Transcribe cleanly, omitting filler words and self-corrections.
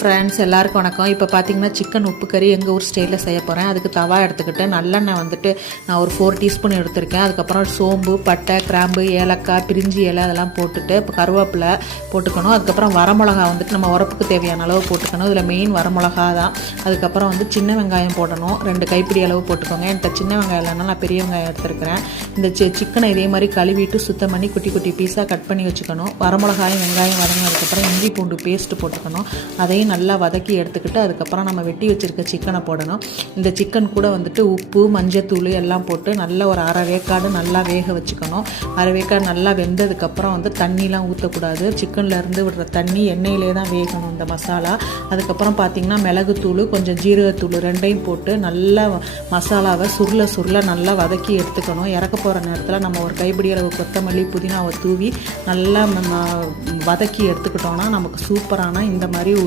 Friends எல்லாருக்கும் வணக்கம். இப்போ பார்த்தீங்கன்னா சிக்கன் உப்பு கறி எங்கள் ஊர் ஸ்டைலில் செய்ய போகிறேன். அதுக்கு தவா எடுத்துக்கிட்டு நல்லெண்ணெய் வந்துட்டு நான் ஒரு 4 டீஸ்பூன் எடுத்திருக்கேன். அதுக்கப்புறம் சோம்பு, பட்டை, கிராம்பு, ஏலக்காய், பிரிஞ்சி இலை அதெல்லாம் போட்டுட்டு இப்போ கருவேப்பிலை போட்டுக்கணும். அதுக்கப்புறம் வரமிளகா வந்துட்டு நம்ம உரப்புக்கு தேவையான அளவு போட்டுக்கணும். இதில் மெயின் வரமிளகா தான். அதுக்கப்புறம் வந்து சின்ன வெங்காயம் போடணும். 2 கைப்பிடி அளவு போட்டுக்கோங்க. என்கிட்ட சின்ன வெங்காயம் இல்லைன்னா நான் பெரிய வெங்காயம் எடுத்துருக்கிறேன். இந்த சிக்கனை இதே மாதிரி கழுவிட்டு சுத்தம் பண்ணி குட்டி குட்டி பீஸாக கட் பண்ணி வச்சுக்கணும். வரமிளகாயும் வெங்காயம் வதங்கினதுக்கப்புறம் இஞ்சி பூண்டு பேஸ்ட்டு போட்டுக்கணும். அதையும் நல்லா வதக்கி எடுத்துக்கிட்டு அதுக்கப்புறம் நம்ம வெட்டி வச்சுருக்க சிக்கனை போடணும். இந்த சிக்கன் கூட வந்துட்டு உப்பு, மஞ்சத்தூள் எல்லாம் போட்டு நல்லா ஒரு அரை வேக்காடு நல்லா வேக வச்சுக்கணும். அரை வேக்காடு நல்லா வெந்ததுக்கப்புறம் வந்து தண்ணிலாம் ஊற்றக்கூடாது. சிக்கன்லேருந்து விடுற தண்ணி எண்ணெயிலே தான் வேகணும் இந்த மசாலா. அதுக்கப்புறம் பார்த்திங்கன்னா மிளகுத்தூள், கொஞ்சம் ஜீரகத்தூள் 2ஐயும் போட்டு நல்லா மசாலாவை சுருள நல்லா வதக்கி எடுத்துக்கணும். இறக்க போகிற நேரத்தில் நம்ம ஒரு கைப்பிடி அளவு கொத்தமல்லி, புதினாவை தூவி நல்லா நம்ம வதக்கி எடுத்துக்கிட்டோன்னா நமக்கு சூப்பரான இந்த மாதிரி